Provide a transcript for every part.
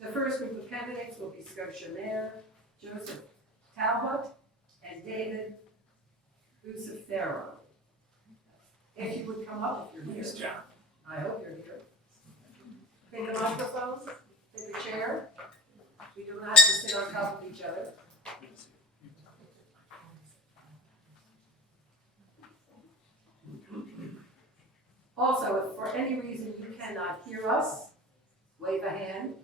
The first group of candidates will be Scotia Mayor Joseph Talbot and David Lucifero. If you would come up, if you're here. Yes, John. I hope you're here. Take a microphone, take a chair. We do not have to sit on top of each other. Also, if for any reason you cannot hear us, wave a hand.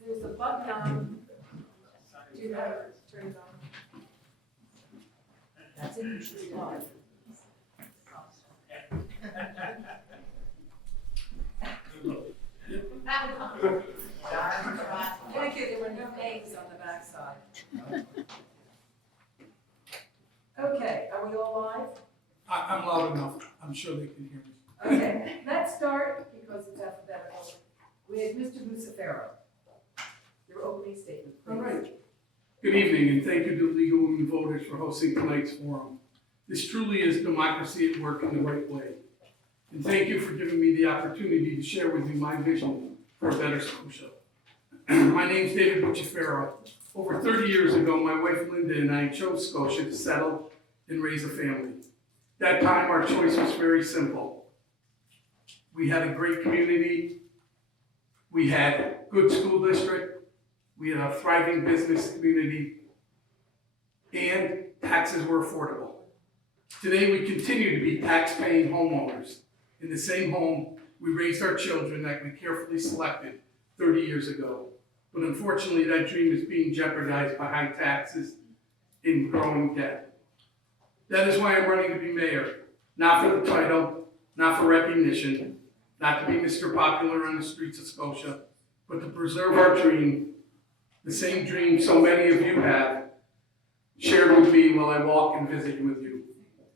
There's a button on. Do you have it turned on? That's it, usually on. Thank you, there were no names on the backside. Okay, are we all live? I'm loud enough. I'm sure they can hear me. Okay, let's start, because it's alphabetical, with Mr. Lucifero. Your opening statement, please. All right. Good evening, and thank you to League of Women Voters for hosting tonight's forum. This truly is democracy at work in the right way. And thank you for giving me the opportunity to share with you my vision for a better Scotia. My name's David Lucifero. Over 30 years ago, my wife Linda and I chose Scotia to settle and raise a family. That time, our choice was very simple. We had a great community, we had a good school district, we had a thriving business community, and taxes were affordable. Today, we continue to be tax-paying homeowners. In the same home, we raised our children that we carefully selected 30 years ago. But unfortunately, that dream is being jeopardized by high taxes and growing debt. That is why I'm running to be mayor. Not for the title, not for recognition, not to be Mr. Popular on the streets of Scotia, but to preserve our dream, the same dream so many of you have shared with me while I walk and visit with you,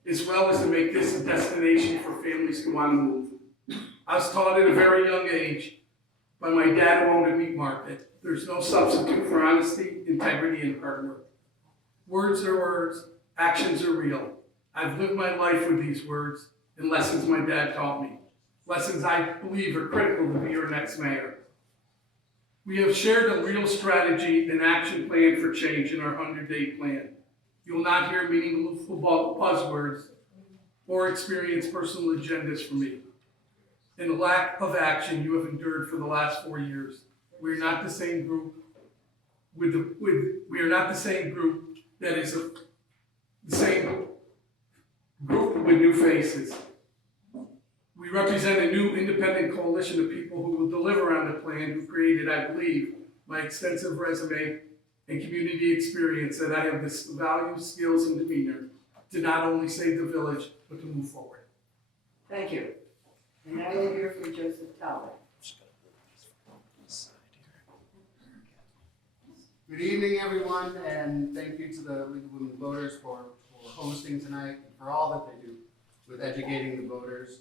as well as to make this a destination for families who want to move. I was taught at a very young age by my dad who owned a meat market, there's no substitute for honesty, integrity, and hard work. Words are words, actions are real. I've lived my life with these words and lessons my dad taught me. Lessons I believe are critical to be your next mayor. We have shared a real strategy and action plan for change in our 100-day plan. You will not hear meaningful buzzwords or experience personal agendas from me. In the lack of action you have endured for the last 4 years, we are not the same group. We are not the same group that is the same group with new faces. We represent a new independent coalition of people who will deliver on the plan, who created, I believe, my extensive resume and community experience, that I have the values, skills, and demeanor to not only save the village, but to move forward. Thank you. And now we'll hear from Joseph Talbot. Good evening, everyone, and thank you to the League of Women Voters for hosting tonight and for all that they do with educating the voters.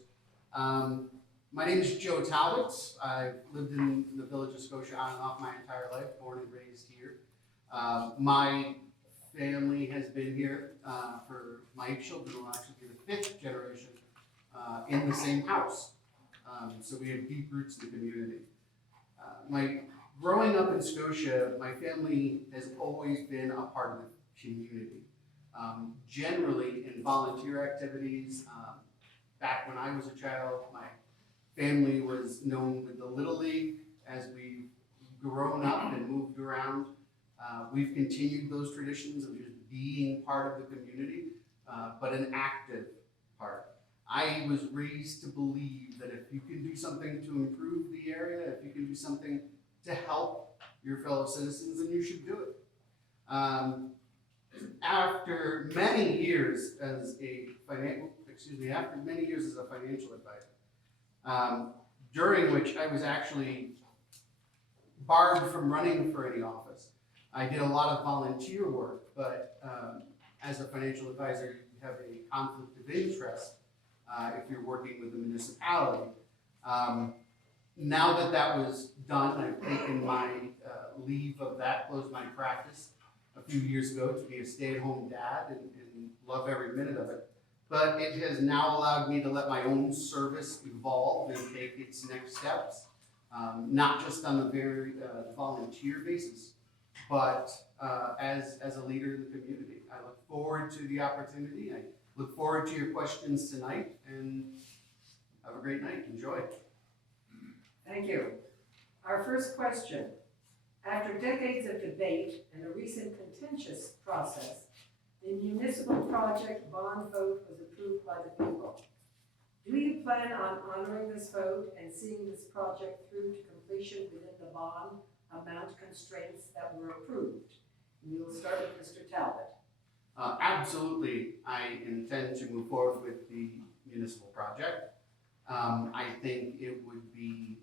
My name is Joe Talbot. I've lived in the village of Scotia on and off my entire life, born and raised here. My family has been here for my children will actually be the 5th generation in the same house. So we have deep roots in the community. Growing up in Scotia, my family has always been a part of the community. Generally in volunteer activities. Back when I was a child, my family was known with the Little League. As we've grown up and moved around, we've continued those traditions of just being part of the community, but an active part. I was raised to believe that if you can do something to improve the area, if you can do something to help your fellow citizens, then you should do it. After many years as a financial advisor, during which I was actually barred from running for any office. I did a lot of volunteer work, but as a financial advisor, you have a conflict of interest if you're working with the municipality. Now that that was done, I've taken my leave of that, closed my practice a few years ago to be a stay-at-home dad and love every minute of it. But it has now allowed me to let my own service evolve and take its next steps, not just on the very volunteer basis, but as a leader in the community. I look forward to the opportunity. I look forward to your questions tonight, and have a great night. Enjoy. Thank you. Our first question. After decades of debate and a recent contentious process, the municipal project bond vote was approved by the people. Do you plan on honoring this vote and seeing this project through to completion within the bond amount constraints that were approved? And we'll start with Mr. Talbot. Absolutely, I intend to move forward with the municipal project. I think it would be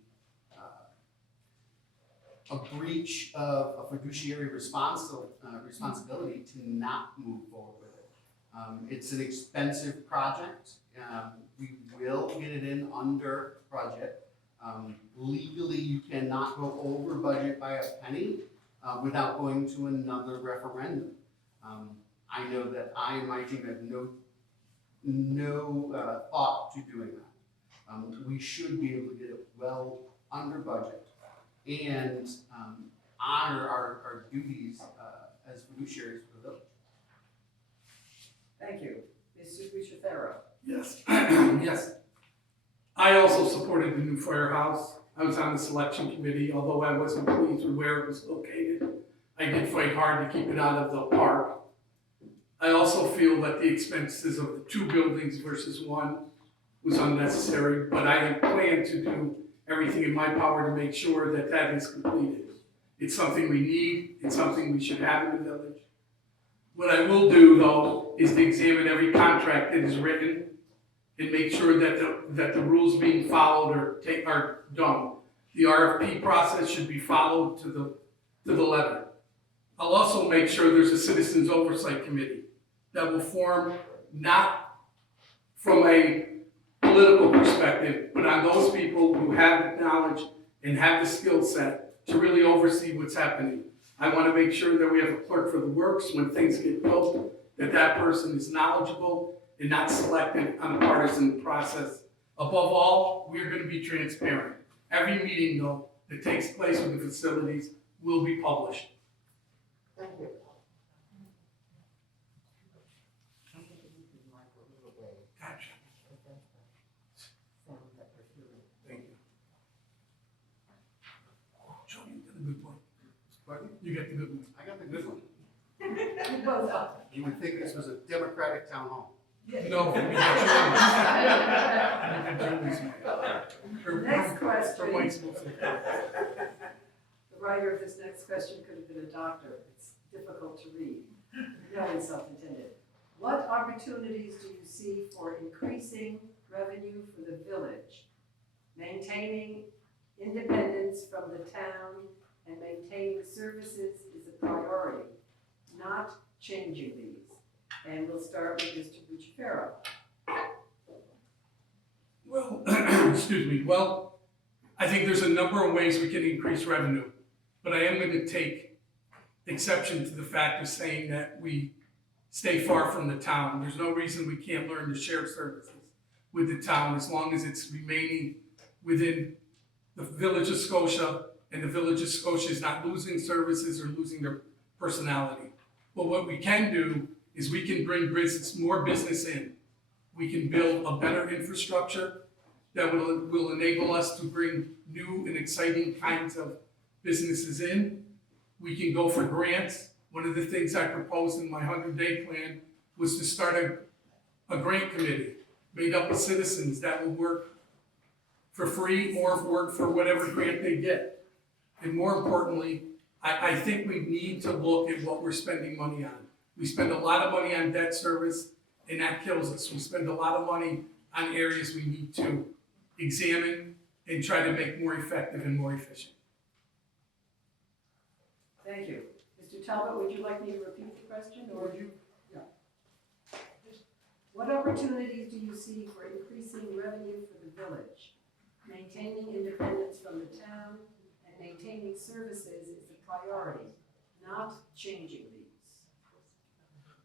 a breach of a fiduciary responsibility to not move forward with it. It's an expensive project. We will get it in under budget. Legally, you cannot go over budget by a penny without going to another referendum. I know that I and my team have no thought to doing that. We should be able to get it well under budget and honor our duties as fiduciaries for the village. Thank you. Mr. Bucciafero. Yes, yes. I also supported the new firehouse. I was on the selection committee, although I wasn't pleased with where it was located. I did fight hard to keep it out of the park. I also feel that the expenses of the two buildings versus one was unnecessary, but I plan to do everything in my power to make sure that that is completed. It's something we need, it's something we should have in the village. What I will do, though, is to examine every contract that is written and make sure that the rules being followed are done. The RFP process should be followed to the letter. I'll also make sure there's a citizens oversight committee that will form not from a political perspective, but on those people who have the knowledge and have the skill set to really oversee what's happening. I want to make sure that we have a clerk for the works when things get built, that person is knowledgeable and not selected on a partisan process. Above all, we're going to be transparent. Every meeting, though, that takes place with the facilities will be published. Thank you. Gotcha. Thank you. Joe, you got a good one. Pardon? You got the good one. I got the good one. You both up. You would think this was a Democratic town hall. No. Next question. Mike's mostly. The writer of this next question could have been a doctor. It's difficult to read. No insult intended. What opportunities do you see for increasing revenue for the village, maintaining independence from the town, and maintaining services is a priority, not changing these? And we'll start with Mr. Bucciafero. Well, excuse me. Well, I think there's a number of ways we can increase revenue, but I am going to take exception to the fact of saying that we stay far from the town. There's no reason we can't learn to share services with the town as long as it's remaining within the Village of Scotia, and the Village of Scotia is not losing services or losing their personality. But what we can do is we can bring more business in. We can build a better infrastructure that will enable us to bring new and exciting kinds of businesses in. We can go for grants. One of the things I proposed in my 100-day plan was to start a grant committee made up of citizens that will work for free or work for whatever grant they get. And more importantly, I think we need to look at what we're spending money on. We spend a lot of money on debt service, and that kills us. We spend a lot of money on areas we need to examine and try to make more effective and more efficient. Thank you. Mr. Talbot, would you like me to repeat the question, or would you? Yeah. What opportunities do you see for increasing revenue for the village, Maintaining independence from the town and maintaining services is the priority, not changing these.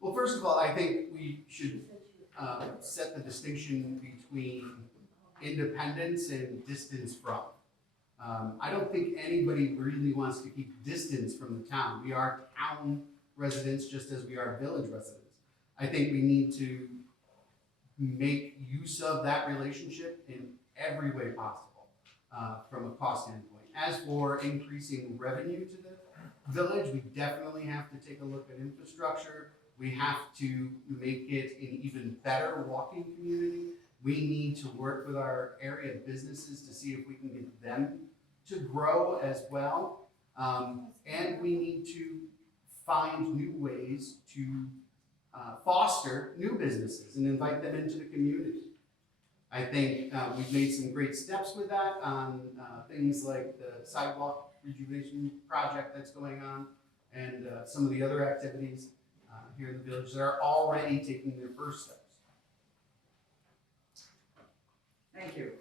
Well, first of all, I think we should set the distinction between independence and distance from. I don't think anybody really wants to keep distance from the town. We are town residents just as we are village residents. I think we need to make use of that relationship in every way possible from a cost standpoint. As for increasing revenue to the village, we definitely have to take a look at infrastructure. We have to make it an even better walking community. We need to work with our area businesses to see if we can get them to grow as well. And we need to find new ways to foster new businesses and invite them into the community. I think we've made some great steps with that on things like the sidewalk rejuvenation project that's going on and some of the other activities here in the village that are already taking their first steps. Thank you.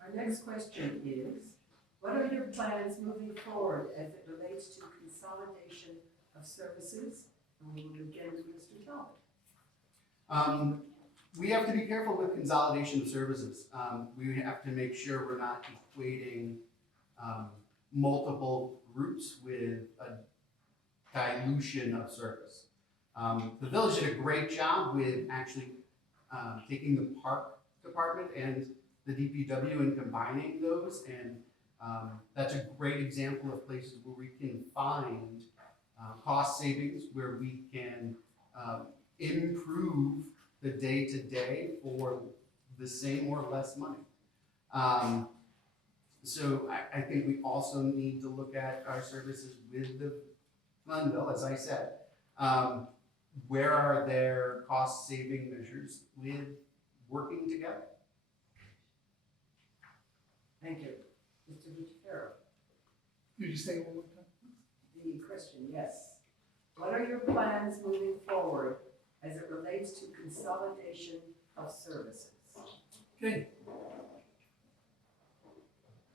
Our next question is, what are your plans moving forward as it relates to consolidation of services? And we will begin with Mr. Talbot. We have to be careful with consolidation of services. We have to make sure we're not equating multiple groups with a dilution of service. The village did a great job with actually taking the park department and the DPW and combining those, and that's a great example of places where we can find cost savings, where we can improve the day-to-day for the same or less money. So I think we also need to look at our services with the Glenville, as I said. Where are there cost-saving measures with working together? Thank you. Mr. Lucifero. Did you say it one more time? The question, yes. What are your plans moving forward as it relates to consolidation of services? Okay.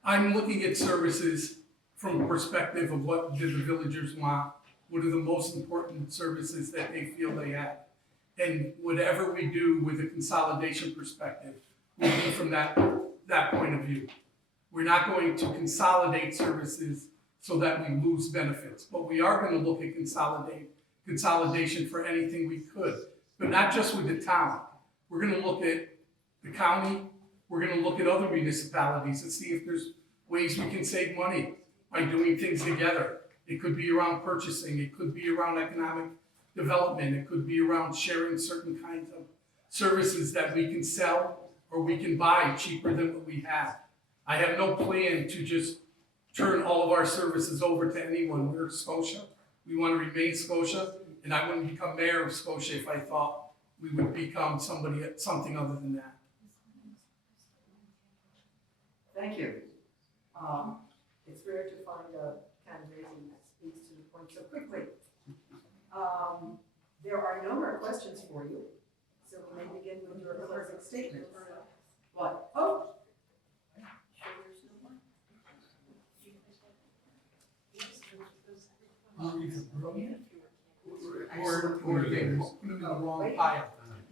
I'm looking at services from a perspective of what do the villagers want, what are the most important services that they feel they have. And whatever we do with a consolidation perspective will be from that point of view. We're not going to consolidate services so that we lose benefits, but we are going to look at consolidation for anything we could, but not just with the town. We're going to look at the county, we're going to look at other municipalities and see if there's ways we can save money by doing things together. It could be around purchasing, it could be around economic development, it could be around sharing certain kinds of services that we can sell or we can buy cheaper than what we have. I have no plan to just turn all of our services over to anyone. We're Scotia. We want to remain Scotia, and I wouldn't become mayor of Scotia if I thought we would become something other than that. Thank you. It's rare to find a candidate who speaks to the point so quickly. There are no more questions for you, so we may begin with your closing statement. What? Oh. Or they put them in the wrong pile.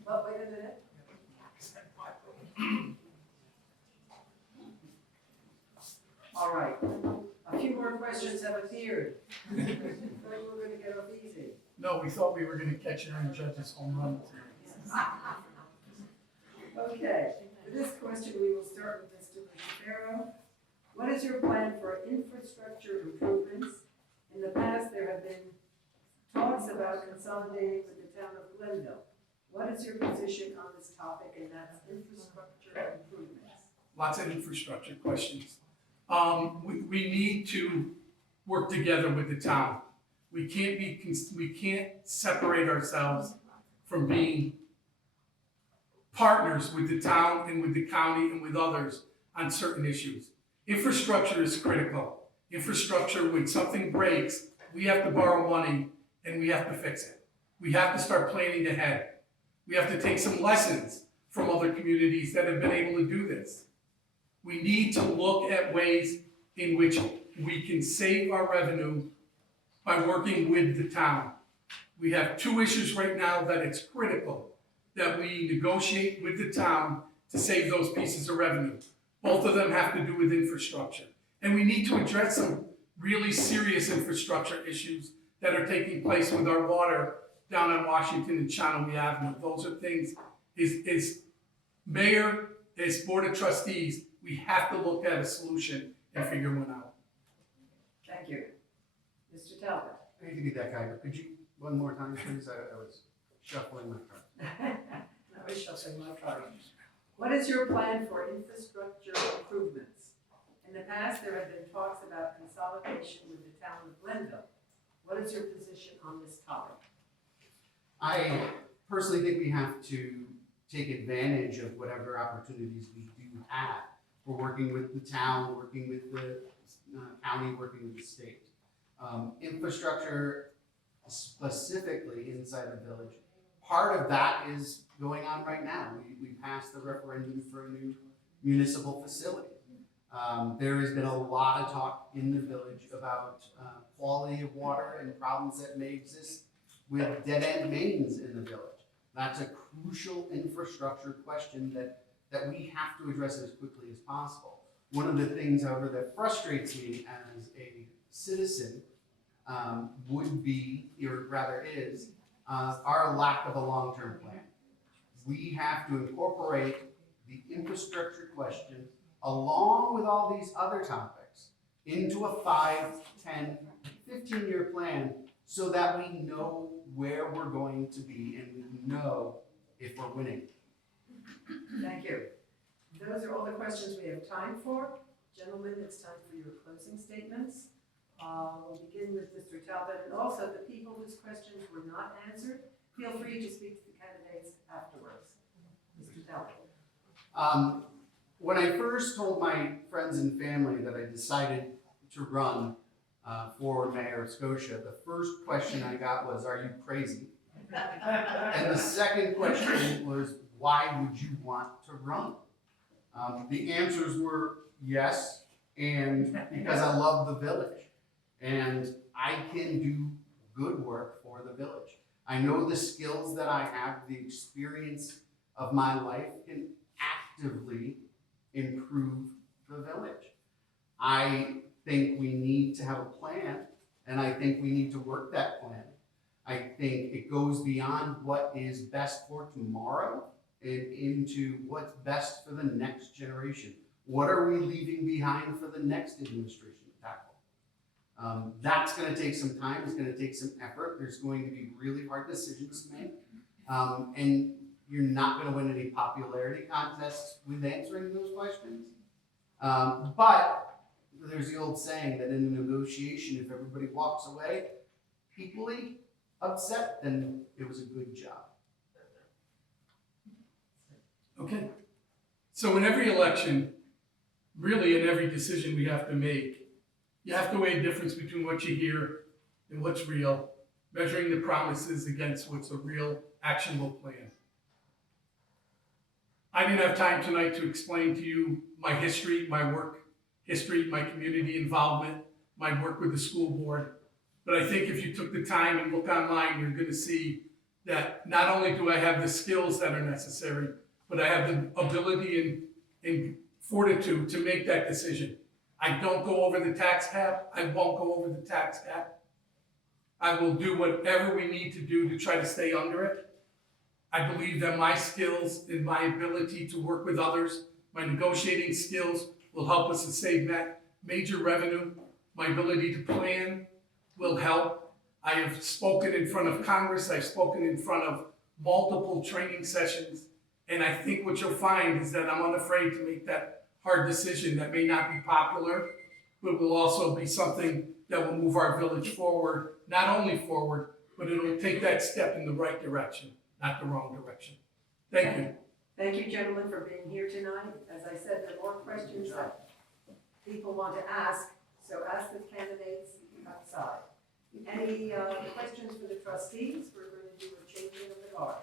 But wait a minute. All right. A few more questions have appeared. I thought you were going to get off easy. No, we thought we were going to catch Aaron Judge's home run. Okay. For this question, we will start with Mr. Lucifero. What is your plan for infrastructure improvements? In the past, there have been talks about consolidating with the town of Glenville. What is your position on this topic, and that's infrastructure improvements? Lots of infrastructure questions. We need to work together with the town. We can't separate ourselves from being partners with the town and with the county and with others on certain issues. Infrastructure is critical. Infrastructure, when something breaks, we have to borrow money and we have to fix it. We have to start planning ahead. We have to take some lessons from other communities that have been able to do this. We need to look at ways in which we can save our revenue by working with the town. We have two issues right now that it's critical that we negotiate with the town to save those pieces of revenue. Both of them have to do with infrastructure. And we need to address some really serious infrastructure issues that are taking place with our water down on Washington and Shawnee Avenue. Those are things, as mayor, as board of trustees, we have to look at a solution and figure one out. Thank you. Mr. Talbot. I hate to be that guy, but could you, one more time, please? I was shuffling my card. I was shuffling my card. What is your plan for infrastructure improvements? In the past, there have been talks about consolidation with the town of Glenville. What is your position on this topic? I personally think we have to take advantage of whatever opportunities we do have. We're working with the town, working with the county, working with the state. Infrastructure specifically inside the village, part of that is going on right now. We passed the referendum for a new municipal facility. There has been a lot of talk in the village about quality of water and problems that may exist with dead-end mains in the village. That's a crucial infrastructure question that we have to address as quickly as possible. One of the things, however, that frustrates me as a citizen would be, or rather is, our lack of a long-term plan. We have to incorporate the infrastructure question along with all these other topics into a 5, 10, 15-year plan so that we know where we're going to be and we know if we're winning. Thank you. Those are all the questions we have time for. Gentlemen, it's time for your closing statements. We'll begin with Mr. Talbot, and also the people whose questions were not answered, feel free to speak to the candidates afterwards. Mr. Talbot. When I first told my friends and family that I decided to run for mayor of Scotia, the first question I got was, "Are you crazy?" And the second question was, "Why would you want to run?" The answers were yes, and because I love the village, and I can do good work for the village. I know the skills that I have, the experience of my life can actively improve the village. I think we need to have a plan, and I think we need to work that plan. I think it goes beyond what is best for tomorrow and into what's best for the next generation. What are we leaving behind for the next administration to tackle? That's going to take some time. It's going to take some effort. There's going to be really hard decisions to make. And you're not going to win any popularity contests with answering those questions. But there's the old saying that in a negotiation, if everybody walks away equally upset, then it was a good job. Okay. So in every election, really in every decision we have to make, you have to weigh a difference between what you hear and what's real, measuring the promises against what's a real, actionable plan. I didn't have time tonight to explain to you my history, my work history, my community involvement, my work with the school board. But I think if you took the time and look online, you're going to see that not only do I have the skills that are necessary, but I have the ability and fortitude to make that decision. I don't go over the tax cap. I won't go over the tax cap. I will do whatever we need to do to try to stay under it. I believe that my skills and my ability to work with others, my negotiating skills will help us to save major revenue. My ability to plan will help. I have spoken in front of Congress. I've spoken in front of multiple training sessions. And I think what you'll find is that I'm unafraid to make that hard decision that may not be popular, but will also be something that will move our village forward, not only forward, but it'll take that step in the right direction, not the wrong direction. Thank you. Thank you, gentlemen, for being here tonight. As I said, there are more questions that people want to ask, so ask the candidates outside. Any questions for the trustees? We're going to do a changing of the guard.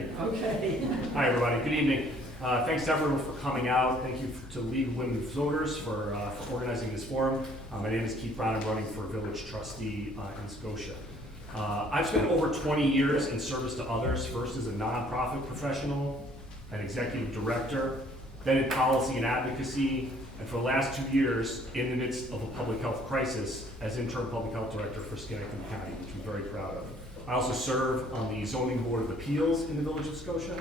you. Okay. Hi, everybody. Good evening. Thanks to everyone for coming out. Thank you to League of Women Voters for organizing this forum. My name is Keith Brown. I'm running for village trustee in Scotia. I've spent over 20 years in service to others, first as a nonprofit professional, an executive director, then in policy and advocacy, and for the last 2 years, in the midst of a public health crisis, as interim public health director for Schenectady County, which I'm very proud of. I also serve on the Zoning Board of Appeals in the Village of Scotia.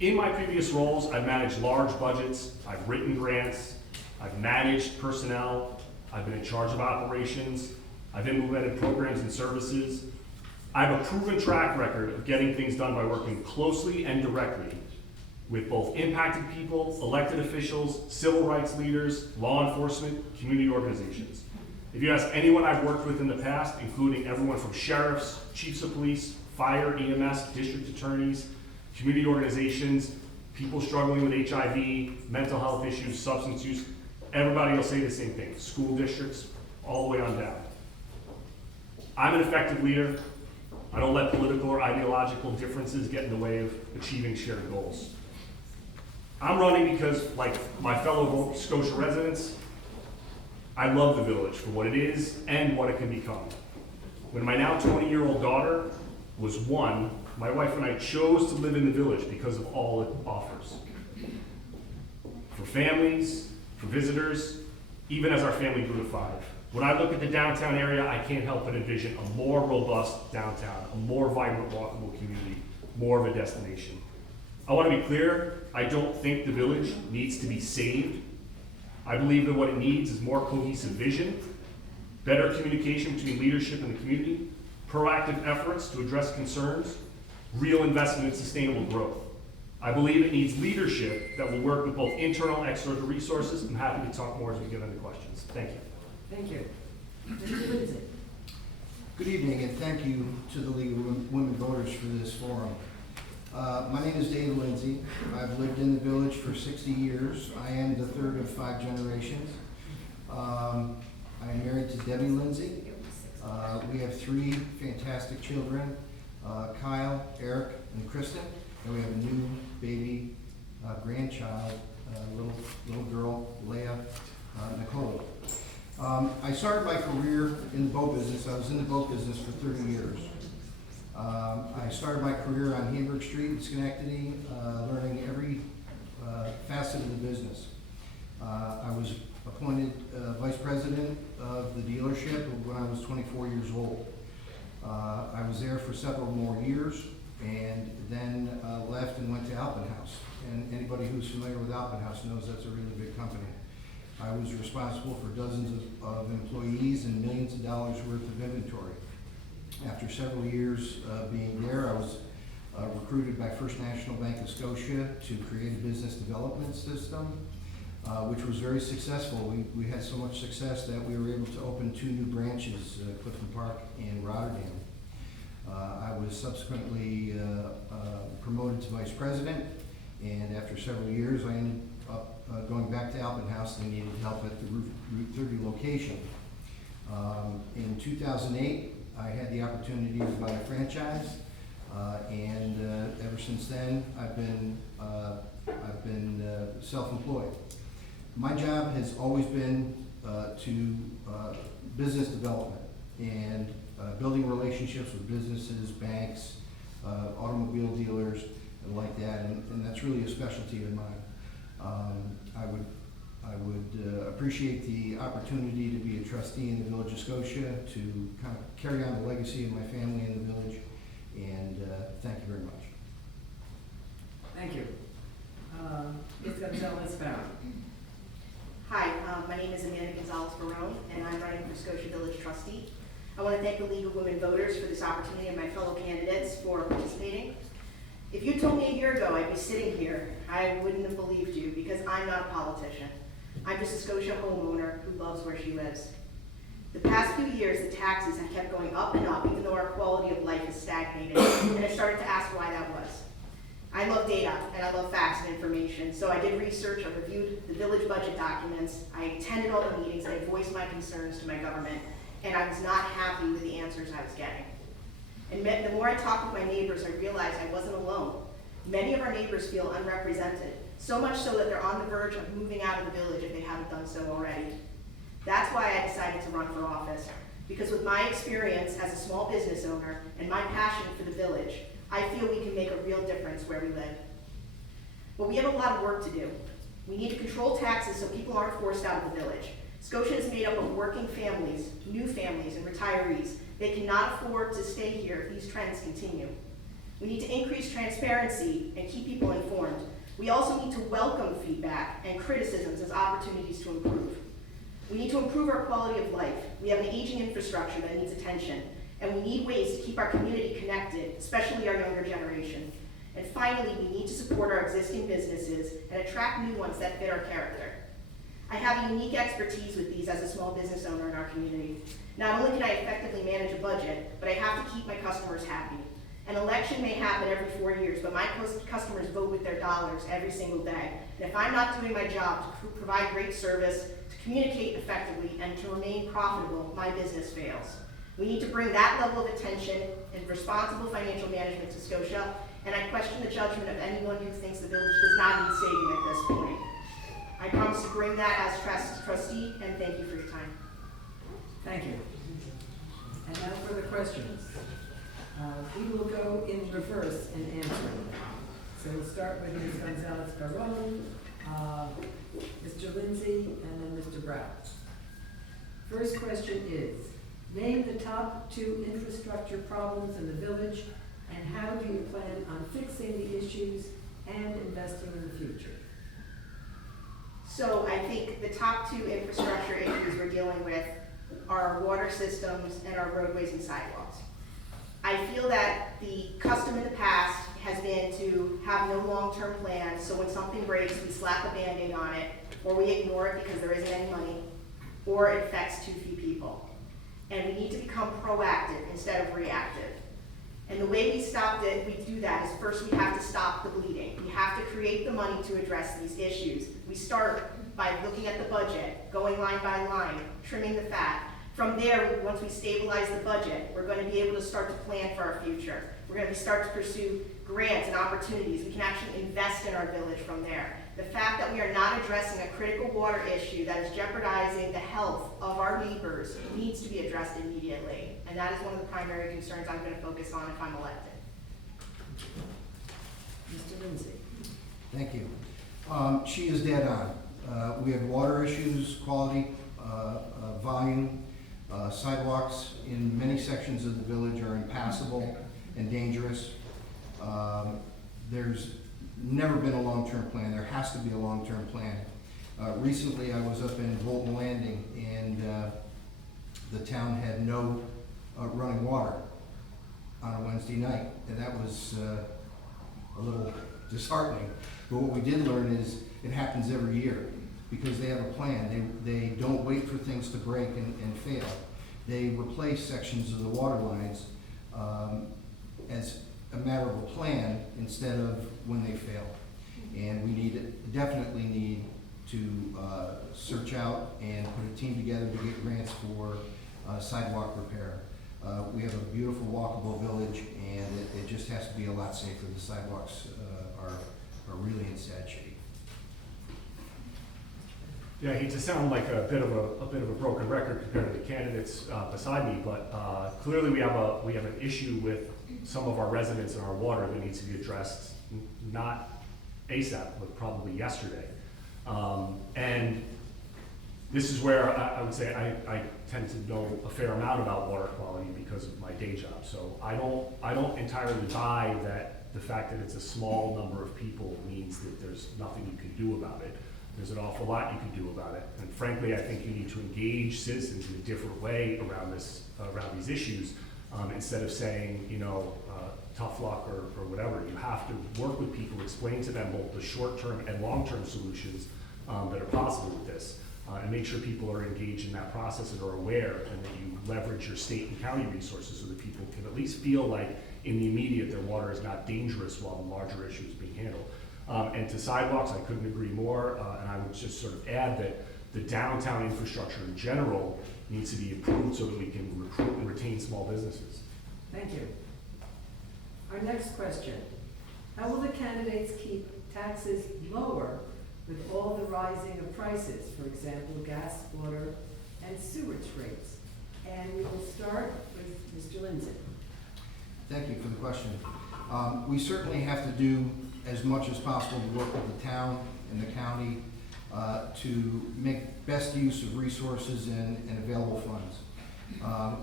In my previous roles, I've managed large budgets, I've written grants, I've managed personnel, I've been in charge of operations, I've implemented programs and services. I have a proven track record of getting things done by working closely and directly with both impacted people, elected officials, civil rights leaders, law enforcement, community organizations. If you ask anyone I've worked with in the past, including everyone from sheriffs, chiefs of police, fire, EMS, district attorneys, community organizations, people struggling with HIV, mental health issues, substance use, everybody will say the same thing, school districts, all the way on down. I'm an effective leader. I don't let political or ideological differences get in the way of achieving shared goals. I'm running because, like my fellow Scotia residents, I love the village for what it is and what it can become. When my now 20-year-old daughter was 1, my wife and I chose to live in the village because of all it offers. For families, for visitors, even as our family grew to 5. When I look at the downtown area, I can't help but envision a more robust downtown, a more vibrant, walkable community, more of a destination. I want to be clear, I don't think the village needs to be saved. I believe that what it needs is more cohesive vision, better communication between leadership and the community, proactive efforts to address concerns, real investment in sustainable growth. I believe it needs leadership that will work with both internal and external resources. I'm happy to talk more as we get into questions. Thank you. Thank you. Mr. Lindsay. Good evening, and thank you to the League of Women Voters for this forum. My name is Dave Lindsay. I've lived in the village for 60 years. I am the third of 5 generations. I am married to Debbie Lindsay. We have 3 fantastic children, Kyle, Eric, and Kristen. And we have a new baby grandchild, little girl, Leah, Nicole. I started my career in the boat business. I was in the boat business for 30 years. I started my career on Hamburg Street in Schenectady, learning every facet of the business. I was appointed vice president of the dealership when I was 24 years old. I was there for several more years and then left and went to Alpenhaus. And anybody who's familiar with Alpenhaus knows that's a really big company. I was responsible for dozens of employees and millions of dollars worth of inventory. After several years being there, I was recruited by First National Bank of Scotia to create a business development system, which was very successful. We had so much success that we were able to open 2 new branches, Clifton Park and Rotterdam. I was subsequently promoted to vice president, and after several years, I ended up going back to Alpenhaus. They needed help at the Route 30 location. In 2008, I had the opportunity to buy a franchise, and ever since then, I've been self-employed. My job has always been to business development and building relationships with businesses, banks, automobile dealers, and like that, and that's really a specialty of mine. I would appreciate the opportunity to be a trustee in the Village of Scotia, to kind of carry on the legacy of my family in the village, and thank you very much. Thank you. Ms. Gonzalez-Farrell. Hi, my name is Amanda Gonzalez-Barone, and I'm running for Scotia Village Trustee. I want to thank the League of Women Voters for this opportunity and my fellow candidates for participating. If you told me a year ago I'd be sitting here, I wouldn't have believed you, because I'm not a politician. I'm just a Scotia homeowner who loves where she lives. The past few years, the taxes have kept going up and up, even though our quality of life has stagnated, and I started to ask why that was. I love data, and I love facts and information, so I did research, I reviewed the village budget documents, I attended all the meetings, and I voiced my concerns to my government, and I was not happy with the answers I was getting. And the more I talked with my neighbors, I realized I wasn't alone. Many of our neighbors feel unrepresented, so much so that they're on the verge of moving out of the village if they haven't done so already. That's why I decided to run for office, because with my experience as a small business owner and my passion for the village, I feel we can make a real difference where we live. But we have a lot of work to do. We need to control taxes so people aren't forced out of the village. Scotia is made up of working families, new families, and retirees. They cannot afford to stay here if these trends continue. We need to increase transparency and keep people informed. We also need to welcome feedback and criticisms as opportunities to improve. We need to improve our quality of life. We have an aging infrastructure that needs attention, and we need ways to keep our community connected, especially our younger generation. And finally, we need to support our existing businesses and attract new ones that fit our character. I have a unique expertise with these as a small business owner in our community. Not only can I effectively manage a budget, but I have to keep my customers happy. An election may happen every 4 years, but my customers vote with their dollars every single day. And if I'm not doing my job to provide great service, to communicate effectively, and to remain profitable, my business fails. We need to bring that level of attention and responsible financial management to Scotia, and I question the judgment of anyone who thinks the village does not need saving at this point. I promise to bring that as trustee, and thank you for your time. Thank you. And now for the questions. We will go in reverse in answering. So we'll start with Ms. Gonzalez-Barron, Mr. Lindsay, and then Mr. Brown. First question is, name the top 2 infrastructure problems in the village, and how do you plan on fixing the issues and investing in the future? So I think the top 2 infrastructure issues we're dealing with are our water systems and our roadways and sidewalks. I feel that the custom in the past has been to have no long-term plan, so when something breaks, we slap a Band-Aid on it, or we ignore it because there isn't any money, or it affects too few people. And we need to become proactive instead of reactive. And the way we do that is first we have to stop the bleeding. We have to create the money to address these issues. We start by looking at the budget, going line by line, trimming the fat. From there, once we stabilize the budget, we're going to be able to start to plan for our future. We're going to start to pursue grants and opportunities. We can actually invest in our village from there. The fact that we are not addressing a critical water issue that is jeopardizing the health of our neighbors needs to be addressed immediately. And that is one of the primary concerns I'm going to focus on if I'm elected. Mr. Lindsay. Thank you. She is dead on. We have water issues, quality, volume. Sidewalks in many sections of the village are impassable and dangerous. There's never been a long-term plan. There has to be a long-term plan. Recently, I was up in Bolton Landing, and the town had no running water on a Wednesday night, and that was a little disheartening. But what we did learn is it happens every year, because they have a plan. They don't wait for things to break and fail. They replace sections of the water lines as a matter of a plan instead of when they fail. And we definitely need to search out and put a team together to get grants for sidewalk repair. We have a beautiful walkable village, and it just has to be a lot safer. The sidewalks are really in sad shape. Yeah, I hate to sound like a bit of a broken record compared to the candidates beside me, but clearly we have an issue with some of our residents and our water that needs to be addressed, not ASAP, but probably yesterday. And this is where I would say I tend to know a fair amount about water quality because of my day job. So I don't entirely buy that the fact that it's a small number of people means that there's nothing you can do about it. There's an awful lot you can do about it. And frankly, I think you need to engage citizens in a different way around these issues, instead of saying, tough luck or whatever. You have to work with people, explain to them both the short-term and long-term solutions that are possible with this, and make sure people are engaged in that process and are aware, and that you leverage your state and county resources so that people can at least feel like in the immediate their water is not dangerous while the larger issue is being handled. And to sidewalks, I couldn't agree more, and I would just sort of add that the downtown infrastructure in general needs to be improved so that we can recruit and retain small businesses. Thank you. Our next question. How will the candidates keep taxes lower with all the rising of prices, for example, gas, water, and sewage rates? And we will start with Mr. Lindsay. Thank you for the question. We certainly have to do as much as possible to work with the town and the county to make best use of resources and available funds.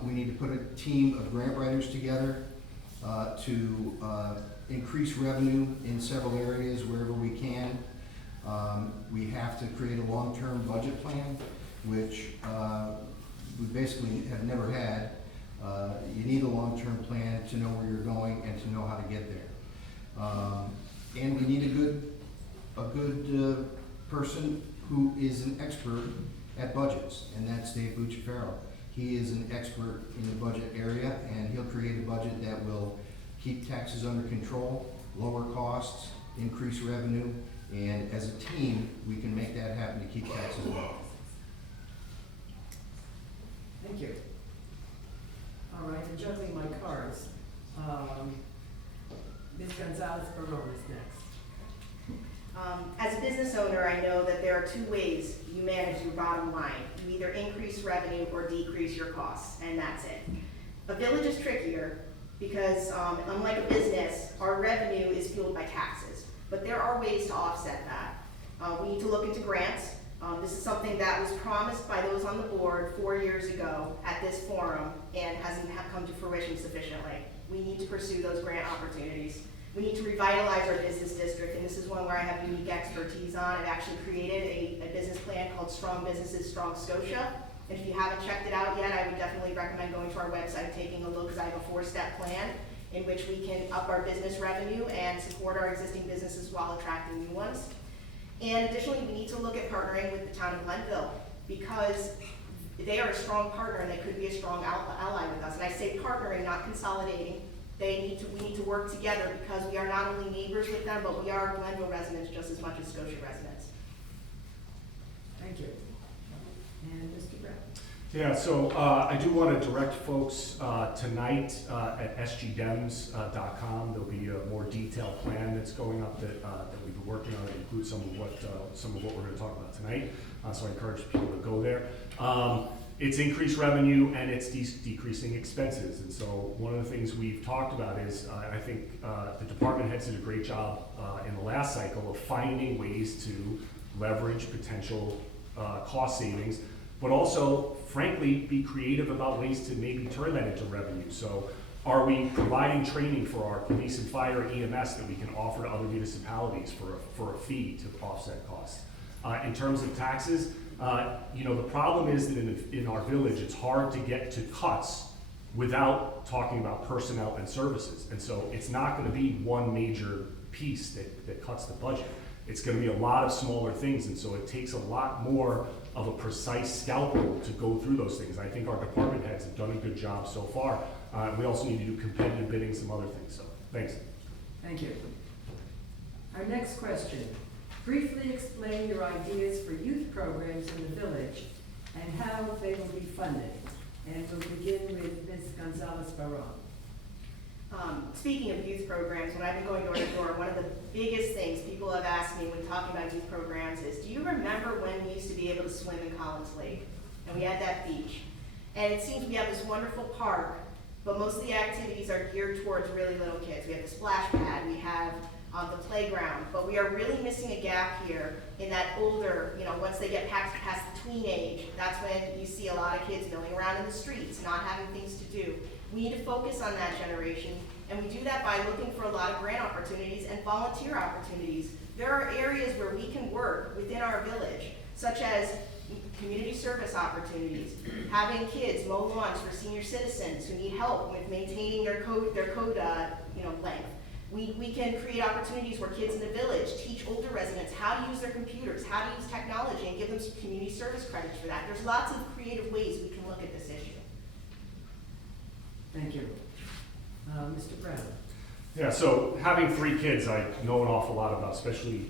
We need to put a team of grant writers together to increase revenue in several areas wherever we can. We have to create a long-term budget plan, which we basically have never had. You need a long-term plan to know where you're going and to know how to get there. And we need a good person who is an expert at budgets, and that's Dave Bucciferro. He is an expert in the budget area, and he'll create a budget that will keep taxes under control, lower costs, increase revenue, and as a team, we can make that happen to keep taxes low. Thank you. All right, I'm juggling my cards. Ms. Gonzalez-Barone is next. As a business owner, I know that there are two ways you manage your bottom line. You either increase revenue or decrease your costs, and that's it. A village is trickier because unlike a business, our revenue is fueled by taxes. But there are ways to offset that. We need to look into grants. This is something that was promised by those on the board 4 years ago at this forum and hasn't come to fruition sufficiently. We need to pursue those grant opportunities. We need to revitalize our business district, and this is one where I have unique expertise on. I've actually created a business plan called Strong Businesses, Strong Scotia. And if you haven't checked it out yet, I would definitely recommend going to our website, taking a look, because I have a 4-step plan in which we can up our business revenue and support our existing businesses while attracting new ones. And additionally, we need to look at partnering with the town of Glenville, because they are a strong partner and they could be a strong ally with us. And I say partnering, not consolidating. We need to work together because we are not only neighbors with them, but we are Glenville residents just as much as Scotia residents. Thank you. And Mr. Brown. Yeah, so I do want to direct folks tonight at sgdems.com. There'll be a more detailed plan that's going up that we've been working on. It includes some of what we're going to talk about tonight. So I encourage people to go there. It's increased revenue and it's decreasing expenses. And so one of the things we've talked about is I think the department heads did a great job in the last cycle of finding ways to leverage potential cost savings, but also, frankly, be creative about ways to maybe turn that into revenue. So are we providing training for our police and fire and EMS that we can offer to other municipalities for a fee to offset costs? In terms of taxes, the problem is that in our village, it's hard to get to cuts without talking about personnel and services. And so it's not going to be one major piece that cuts the budget. It's going to be a lot of smaller things, and so it takes a lot more of a precise scalpel to go through those things. I think our department heads have done a good job so far. We also need to do competitive bidding, some other things. So thanks. Thank you. Our next question. Briefly explain your ideas for youth programs in the village and how they will be funded. And we'll begin with Ms. Gonzalez-Barone. Speaking of youth programs, when I've been going door to door, one of the biggest things people have asked me when talking about youth programs is, do you remember when we used to be able to swim in Collins Lake? And we had that beach. And it seems we have this wonderful park, but most of the activities are geared towards really little kids. We have the splash pad, we have the playground, but we are really missing a gap here in that older, once they get past the tween age, that's when you see a lot of kids milling around in the streets, not having things to do. We need to focus on that generation, and we do that by looking for a lot of grant opportunities and volunteer opportunities. There are areas where we can work within our village, such as community service opportunities, having kids mow lawns for senior citizens who need help with maintaining their code length. We can create opportunities where kids in the village teach older residents how to use their computers, how to use technology, and give them some community service credits for that. There's lots of creative ways we can look at this issue. Thank you. Mr. Brown. Yeah, so having 3 kids, I know an awful lot about, especially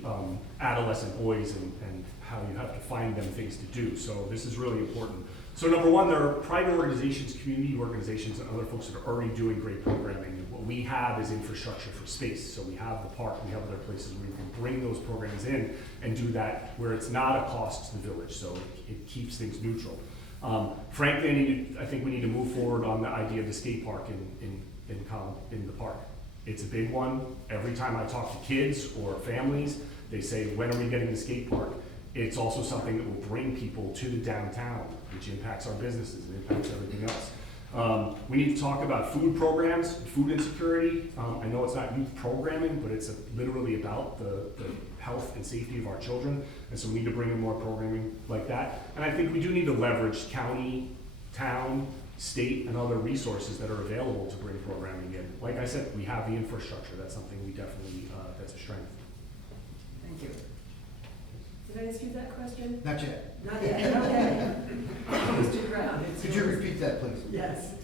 adolescent boys and how you have to find them things to do. So this is really important. So number one, there are private organizations, community organizations, and other folks that are already doing great programming. And what we have is infrastructure for space. So we have the park, we have other places where we can bring those programs in and do that where it's not a cost to the village, so it keeps things neutral. Frankly, I think we need to move forward on the idea of the skate park in the park. It's a big one. Every time I talk to kids or families, they say, when are we getting the skate park? It's also something that will bring people to the downtown, which impacts our businesses and impacts everything else. We need to talk about food programs, food insecurity. I know it's not youth programming, but it's literally about the health and safety of our children. And so we need to bring in more programming like that. And I think we do need to leverage county, town, state, and other resources that are available to bring programming in. Like I said, we have the infrastructure. That's something we definitely, that's a strength. Thank you. Did I ask you that question? Not yet. Not yet, okay. Mr. Brown, it's Could you yours. repeat that, please? Yes.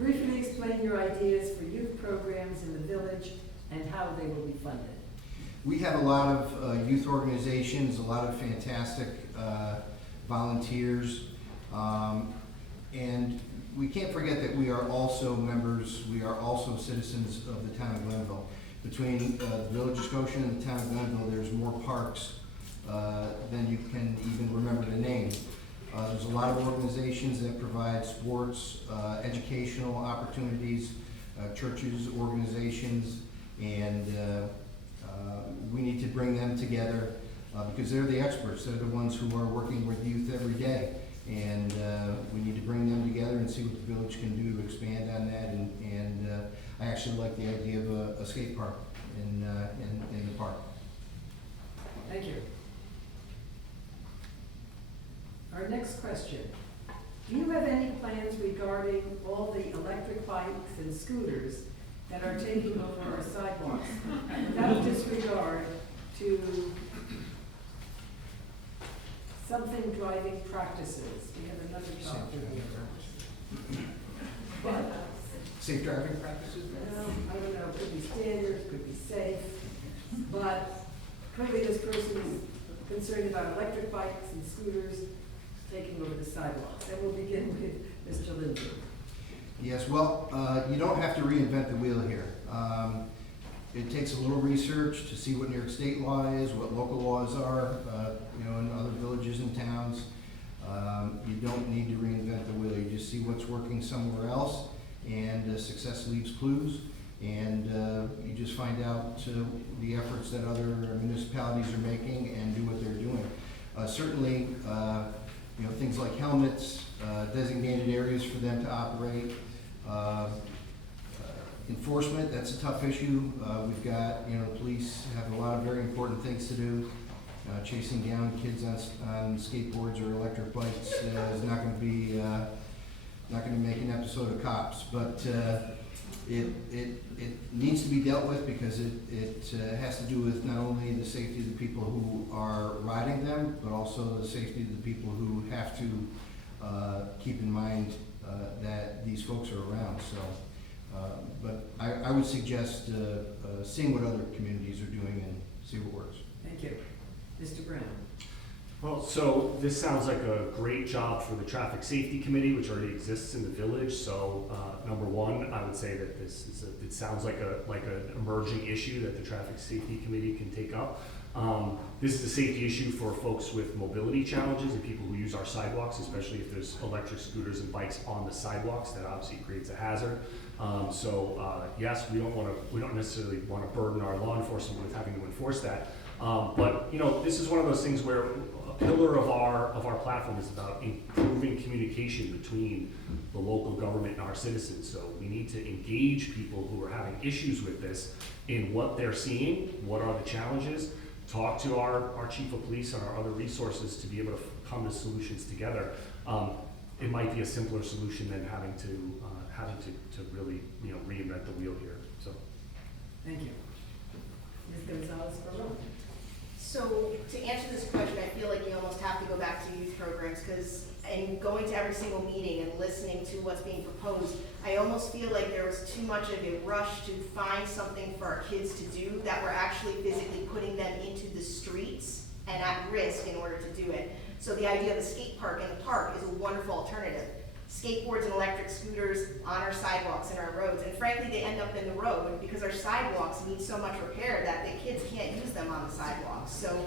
Briefly explain your ideas for youth programs in the village and how they will be funded. We have a lot of youth organizations, a lot of fantastic volunteers, and we can't forget that we are also members, we are also citizens of the town of Glenville. Between the village of Scotia and the town of Glenville, there's more parks than you can even remember the name. There's a lot of organizations that provide sports, educational opportunities, churches, organizations, and we need to bring them together because they're the experts. They're the ones who are working with youth every day. And we need to bring them together and see what the village can do to expand on that. And I actually like the idea of a skate park in the park. Thank you. Our next question. Do you have any plans regarding all the electric bikes and scooters that are taking over our sidewalks without disregard to something driving practices? We have another topic. But, Safe driving practices? well, I don't know, could be standards, could be safe, but currently this person is concerned about electric bikes and scooters taking over the sidewalks. And we'll begin with Mr. Lindsay. Yes, well, you don't have to reinvent the wheel here. It takes a little research to see what New York State law is, what local laws are, in other villages and towns. You don't need to reinvent the wheel. You just see what's working somewhere else, and success leaves clues. And you just find out the efforts that other municipalities are making and do what they're doing. Certainly, things like helmets, designated areas for them to operate. Enforcement, that's a tough issue. We've got, the police have a lot of very important things to do. Chasing down kids on skateboards or electric bikes is not going to be, not going to make an episode of Cops. But it needs to be dealt with because it has to do with not only the safety of the people who are riding them, but also the safety of the people who have to keep in mind that these folks are around. So. But I would suggest seeing what other communities are doing and see what works. Thank you. Mr. Brown. Well, so this sounds like a great job for the Traffic Safety Committee, which already exists in the village. So, number one, I would say that this is it sounds like an emerging issue that the Traffic Safety Committee can take up. This is a safety issue for folks with mobility challenges and people who use our sidewalks, especially if there's electric scooters and bikes on the sidewalks. That obviously creates a hazard. Yes, we don't necessarily want to burden our law enforcement with having to enforce that. But this is one of those things where a pillar of our platform is about improving communication between the local government and our citizens. So we need to engage people who are having issues with this in what they're seeing, what are the challenges, talk to our chief of police and our other resources to be able to come to solutions together. It might be a simpler solution than having to really reinvent the wheel here. So. Thank you. Ms. Gonzalez-Barone. So to answer this question, I feel like you almost have to go back to youth programs because in going to every single meeting and listening to what's being proposed, I almost feel like there was too much of a rush to find something for our kids to do that we're actually physically putting them into the streets and at risk in order to do it. So the idea of a skate park in the park is a wonderful alternative. skateboards and electric scooters on our sidewalks and our roads. And frankly, they end up in the road because our sidewalks need so much repair that the kids can't use them on the sidewalks. So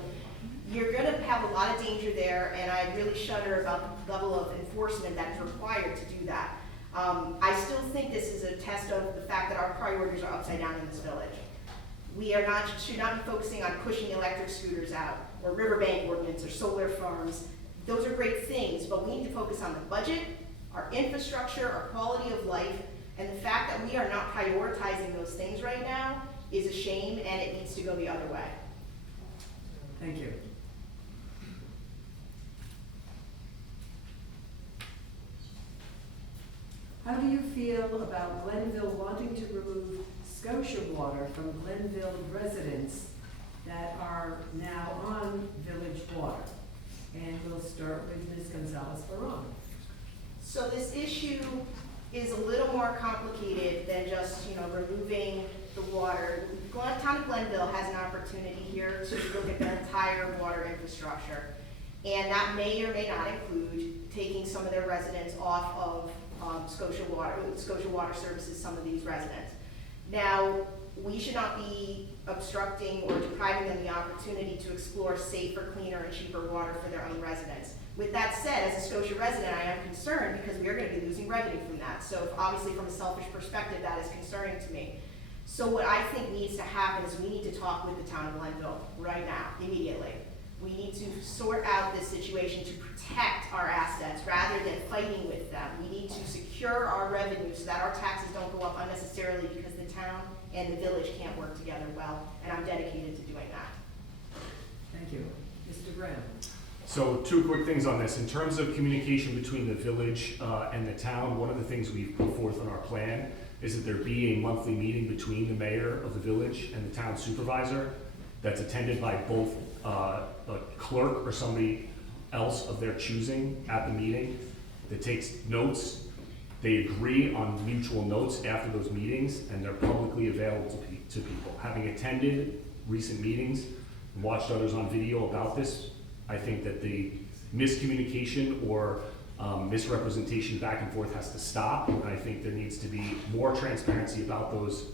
you're gonna have a lot of danger there, and I really shudder about the level of enforcement that's required to do that. I still think this is a test of the fact that our priorities are upside down in this village. We should not be focusing on pushing electric scooters out, or riverbank ordinance, or solar farms. Those are great things, but we need to focus on the budget, our infrastructure, our quality of life, and the fact that we are not prioritizing those things right now is a shame, and it needs to go the other way. Thank you. How do you feel about Glenville wanting to remove Scotia water from Glenville residents that are now on village water? And we'll start with Ms. Gonzalez-Barron. So this issue is a little more complicated than just, removing the water. Town of Glenville has an opportunity here to look at their entire water infrastructure. And that may or may not include taking some of their residents off of Scotia Water Services, some of these residents. Now, we should not be obstructing or depriving them the opportunity to explore safer, cleaner, and cheaper water for their own residents. With that said, as a Scotia resident, I am concerned because we are going to be losing revenue from that. So obviously from a selfish perspective, that is concerning to me. So what I think needs to happen is we need to talk with the town of Glenville right now, immediately. We need to sort out this situation to protect our assets rather than fighting with them. We need to secure our revenue so that our taxes don't go up unnecessarily because the town and the village can't work together well, and I'm dedicated to doing that. Thank you. Mr. Graham. So 2 quick things on this. In terms of communication between the village and the town, one of the things we've put forth in our plan is that there be a monthly meeting between the mayor of the village and the town supervisor that's attended by both a clerk or somebody else of their choosing at the meeting that takes notes. They agree on mutual notes after those meetings, and they're publicly available to people. Having attended recent meetings and watched others on video about this, I think that the miscommunication or misrepresentation back and forth has to stop, and I think there needs to be more transparency about those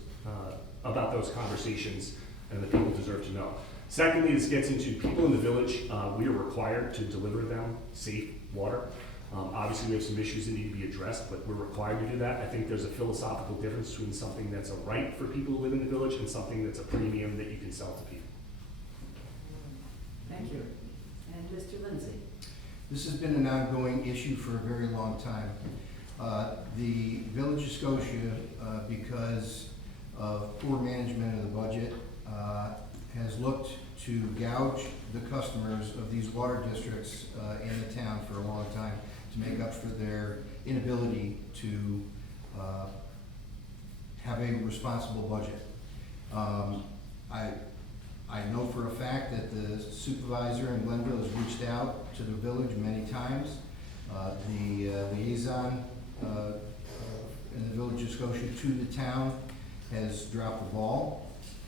conversations, and the people deserve to know. Secondly, this gets into people in the village. We are required to deliver them safe water. Obviously, we have some issues that need to be addressed, but we're required to do that. I think there's a philosophical difference between something that's a right for people who live in the village and something that's a premium that you can sell to people. Thank you. And Mr. Lindsay. This has been an ongoing issue for a very long time. The Village of Scotia, because of poor management of the budget, has looked to gouge the customers of these water districts in the town for a long time to make up for their inability to have a responsible budget. I know for a fact that the supervisor in Glenville has reached out to the village many times. The liaison in the Village of Scotia to the town has dropped the ball.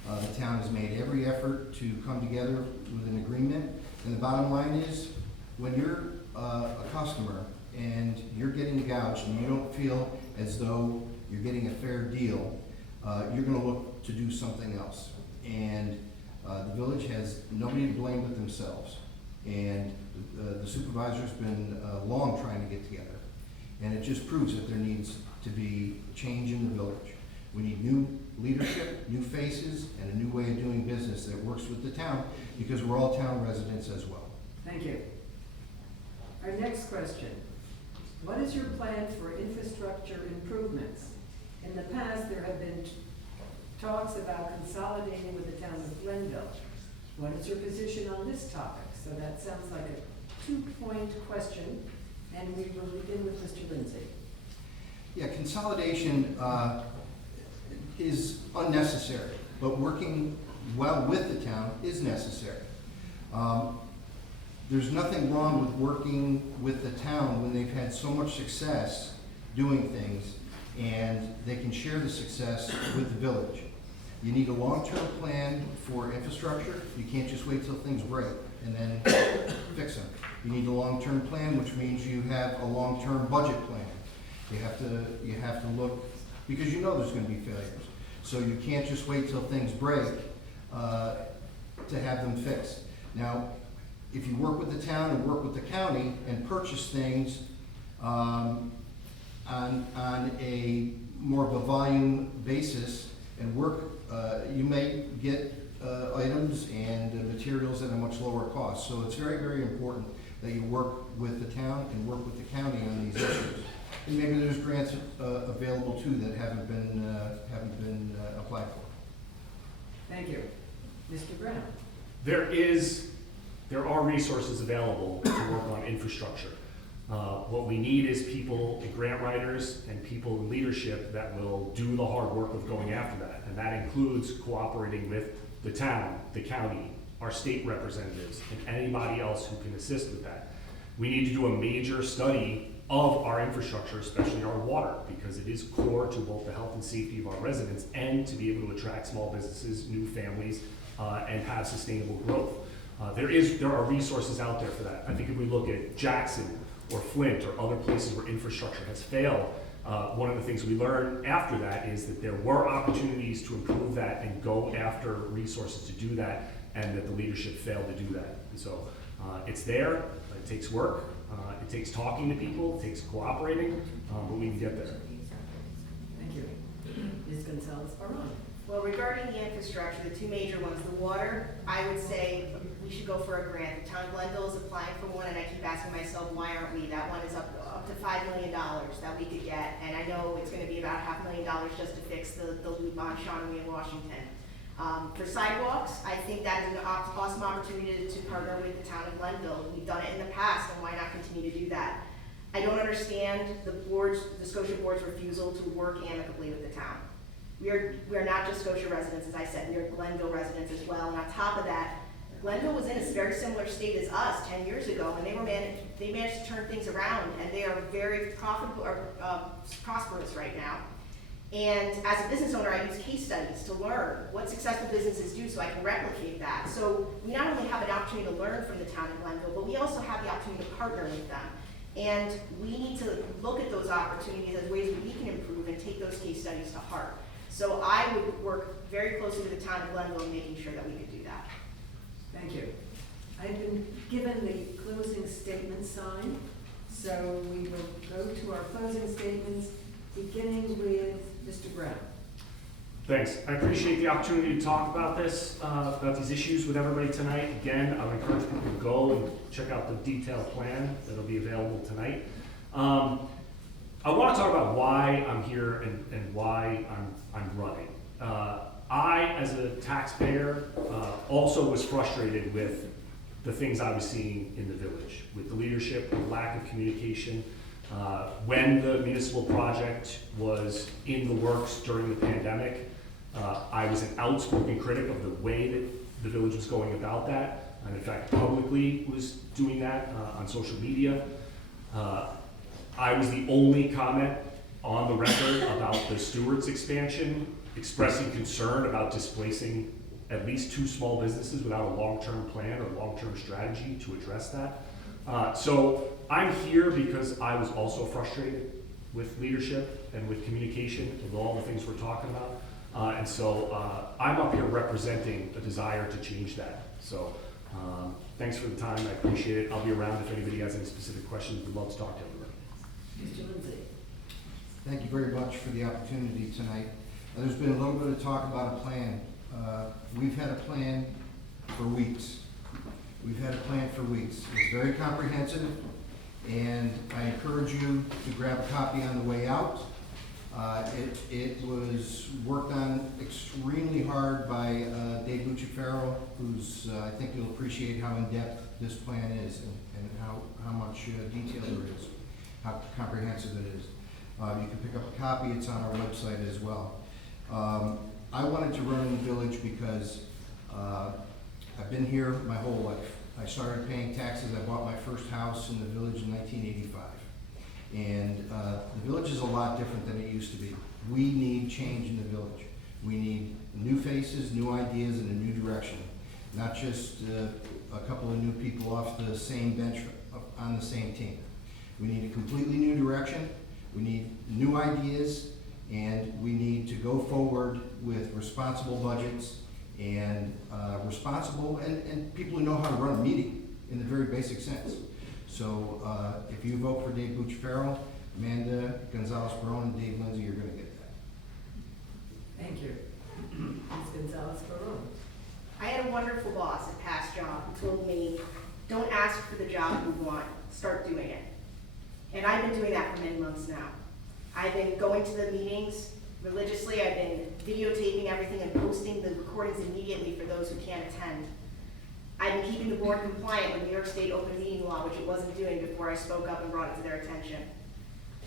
The town has made every effort to come together with an agreement. And the bottom line is, when you're a customer and you're getting gouged and you don't feel as though you're getting a fair deal, you're gonna look to do something else. And the village has nobody to blame but themselves. And the supervisor's been long trying to get together. And it just proves that there needs to be change in the village. We need new leadership, new faces, and a new way of doing business that works with the town, because we're all town residents as well. Thank you. Our next question. What is your plan for infrastructure improvements? In the past, there have been talks about consolidating with the town of Glenville. What is your position on this topic? So that sounds like a 2-point question, and we will begin with Mr. Lindsay. Yeah, consolidation is unnecessary, but working well with the town is necessary. There's nothing wrong with working with the town when they've had so much success doing things, and they can share the success with the village. You need a long-term plan for infrastructure. You can't just wait till things break and then fix them. You need a long-term plan, which means you have a long-term budget plan. You have to look, because you know there's gonna be failures. So you can't just wait till things break, to have them fixed. Now, if you work with the town and work with the county and purchase things, on a more of a volume basis and work, you may get, items and materials at a much lower cost. So it's very, very important that you work with the town and work with the county on these issues. And maybe there's grants, available too that haven't been applied for. Thank you. Mr. Brown? There are resources available to work on infrastructure. What we need is people, grant writers, and people in leadership that will do the hard work of going after that. And that includes cooperating with the town, the county, our state representatives, and anybody else who can assist with that. We need to do a major study of our infrastructure, especially our water, because it is core to both the health and safety of our residents and to be able to attract small businesses, new families, and have sustainable growth. There are resources out there for that. I think if we look at Jackson or Flint or other places where infrastructure has failed, one of the things we learned after that is that there were opportunities to improve that and go after resources to do that, and that the leadership failed to do that. And so it's there, it takes work, it takes talking to people, it takes cooperating, but we can get there. Thank you. Ms. Gonzalez-Barron? Well, regarding the infrastructure, the two major ones, the water, I would say we should go for a grant. The town of Glendale is applying for one, and I keep asking myself, why aren't we? That one is up to $5 million that we could get, and I know it's gonna be about $500,000 just to fix the loop on Shawnee and Washington. For sidewalks, I think that is an awesome opportunity to partner with the town of Glendale. We've done it in the past, and why not continue to do that? I don't understand the Scotia Board's refusal to work amicably with the town. We are not just Scotia residents, as I said, we are Glendale residents as well, and on top of that, Glendale was in a very similar state as us 10 years ago, and they managed to turn things around, and they are very profitable, or prosperous right now. And as a business owner, I use case studies to learn what successful businesses do so I can replicate that. So we not only have an opportunity to learn from the town of Glendale, but we also have the opportunity to partner with them. And we need to look at those opportunities as ways that we can improve and take those case studies to heart. So I would work very closely with the town of Glendale in making sure that we could do that. Thank you. I've been given the closing statement sign, so we will go to our closing statements, beginning with Mr. Brown. Thanks. I appreciate the opportunity to talk about about these issues with everybody tonight. Again, I would encourage people to go and check out the detailed plan that'll be available tonight. I want to talk about why I'm here and why I'm running. I, as a taxpayer, also was frustrated with the things I was seeing in the village, with the leadership, the lack of communication. When the municipal project was in the works during the pandemic, I was an outspoken critic of the way that the village was going about that, and in fact publicly was doing that on social media. I was the only comment on the record about the Stewart's expansion, expressing concern about displacing at least 2 small businesses without a long-term plan or long-term strategy to address that. So I'm here because I was also frustrated with leadership and with communication with all the things we're talking about. And so I'm up here representing a desire to change that. So thanks for the time, I appreciate it. I'll be around if anybody has any specific questions. We'd love to talk to everybody. Mr. Lindsay? Thank you very much for the opportunity tonight. There's been a little bit of talk about a plan. We've had a plan for weeks. It's very comprehensive, and I encourage you to grab a copy on the way out. It was worked on extremely hard by Dave Lucifero, who's, I think you'll appreciate how in-depth this plan is and how much detail there is, how comprehensive it is. You can pick up a copy, it's on our website as well. I wanted to run in the village because I've been here my whole life. I started paying taxes, I bought my first house in the village in 1985. And the village is a lot different than it used to be. We need change in the village. We need new faces, new ideas, and a new direction. Not just a couple of new people off the same bench on the same team. We need a completely new direction. We need new ideas, and we need to go forward with responsible budgets and and people who know how to run a meeting in the very basic sense. So if you vote for Dave Bucciferro, Amanda Gonzalez-Barone, and Dave Lindsay, you're going to get that. Thank you. Ms. Gonzalez-Barone. I had a wonderful boss at past job who told me, don't ask for the job you want, start doing it. And I've been doing that for many months now. I've been going to the meetings religiously, I've been videotaping everything and posting the recordings immediately for those who can't attend. I've been keeping the board compliant with New York State open meeting law, which it wasn't doing before I spoke up and brought it to their attention.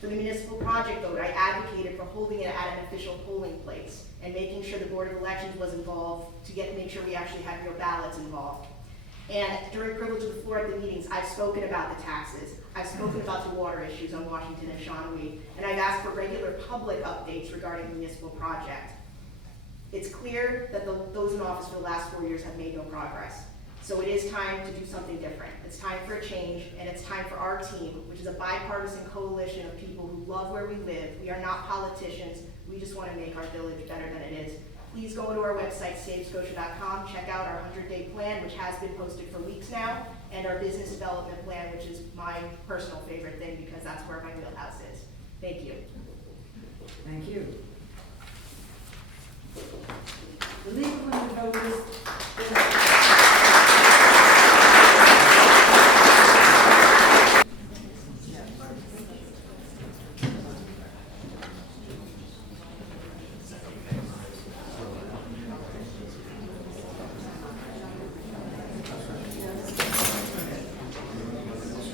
For the municipal project vote, I advocated for holding it at an official polling place and making sure the Board of Elections was involved to make sure we actually had real ballots involved. And during privilege of the floor at the meetings, I've spoken about the taxes. I've spoken about the water issues on Washington and Shawnee, and I've asked for regular public updates regarding the municipal project. It's clear that those in office for the last 4 years have made no progress. So it is time to do something different. It's time for a change, and it's time for our team, which is a bipartisan coalition of people who love where we live. We are not politicians. We just want to make our village better than it is. Please go to our website, savescotia.com, check out our 100-day plan, which has been posted for weeks now, and our business development plan, which is my personal favorite thing because that's where my wheelhouse is. Thank you. Thank you. The League of Women Voters.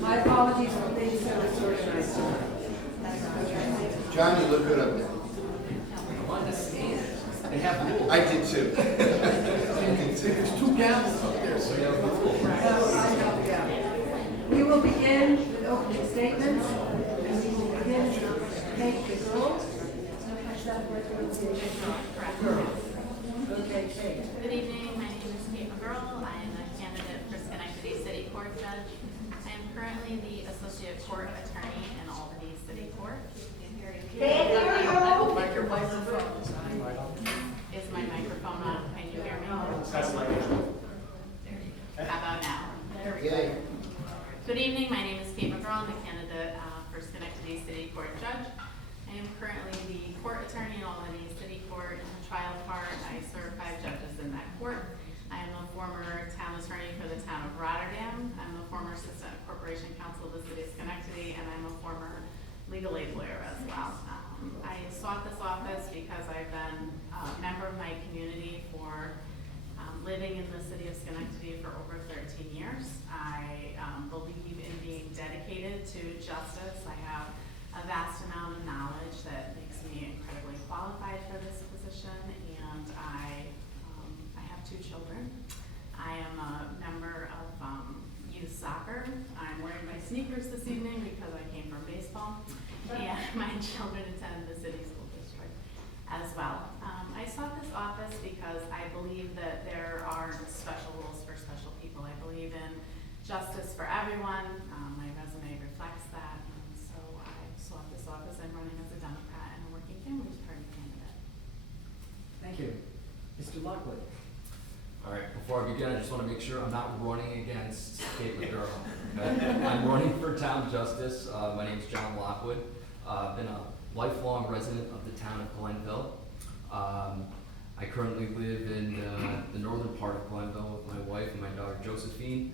My apologies for being so disorganized tonight. John, you look good up there. They have rules. I did too. There's 2 gals up there, so you have the rule. We will begin with opening statements, and we will begin with Kate the girl. Okay, Kate. Good evening, my name is Kate McGurl. I am a candidate for Schenectady City Court Judge. I am currently the Associate Court Attorney in Albany City Court. Is my microphone on? Can you hear me? That's like How about now? Yay. Good evening, my name is Kate McGurl. I'm a candidate for Schenectady City Court Judge. I am currently the Court Attorney in Albany City Court. In the trial part, I serve 5 judges in that court. I am a former town attorney for the town of Rotterdam. I'm a former assistant corporation counsel of the city of Schenectady, and I'm a former legal aid lawyer as well. I sought this office because I've been a member of my community for living in the city of Schenectady for over 13 years. I believe in being dedicated to justice. I have a vast amount of knowledge that makes me incredibly qualified for this position, and I have 2 children. I am a member of youth soccer. I'm wearing my sneakers this evening because I came from baseball, and my children attend the city school district as well. I sought this office because I believe that there are special rules for special people. I believe in justice for everyone. My resume reflects that, and so I sought this office. I'm running as a Democrat and a working families party candidate. Thank you. Mr. Lockwood. All right, before I begin, I just want to make sure I'm not running against Kate McGurl. Okay? I'm running for town justice. My name's John Lockwood. I've been a lifelong resident of the town of Glenville. I currently live in the northern part of Glenville with my wife and my daughter Josephine.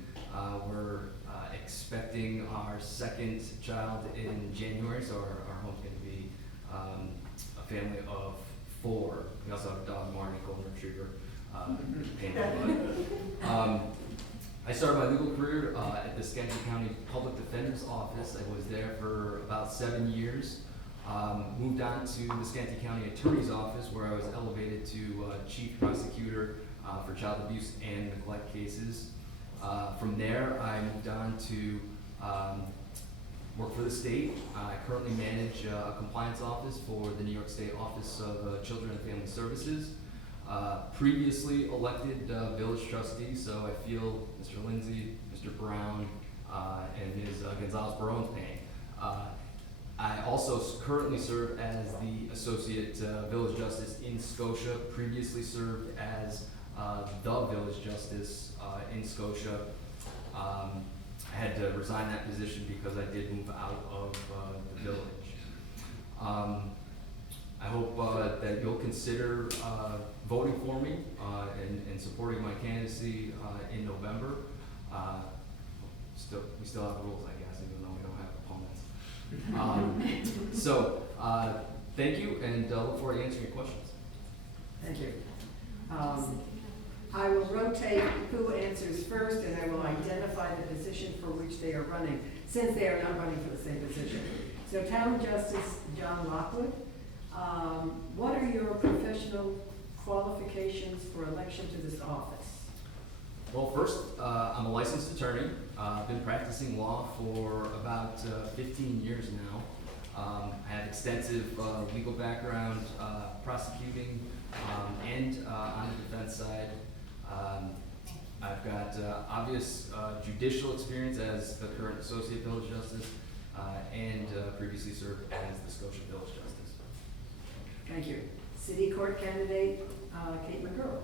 We're expecting our 2nd child in January, so our home's going to be a family of 4. We also have a dog, Marnie, golden retriever. I started my legal career at the Schenectady County Public Defender's Office. I was there for about 7 years. Moved on to the Schenectady County Attorney's Office, where I was elevated to Chief Prosecutor for child abuse and neglect cases. From there, I moved on to work for the state. I currently manage a compliance office for the New York State Office of Children and Family Services. Previously elected village trustee, so I feel Mr. Lindsay, Mr. Brown, and Ms. Gonzalez-Barone's pain. I also currently serve as the Associate Village Justice in Scotia, previously served as the Village Justice in Scotia. I had to resign that position because I did move out of the village. I hope that you'll consider voting for me and supporting my candidacy in November. We still have rules, I guess, even though we don't have opponents. Thank you, and look forward to answering your questions. Thank you. I will rotate who answers first, and I will identify the position for which they are running, since they are not running for the same position. So Town Justice John Lockwood, what are your professional qualifications for election to this office? Well, first, I'm a licensed attorney. I've been practicing law for about 15 years now. I have extensive legal background, prosecuting, and on the defense side. I've got obvious judicial experience as the current Associate Village Justice, and previously served as the Scotia Village Justice. Thank you. City Court candidate Kate McGurl.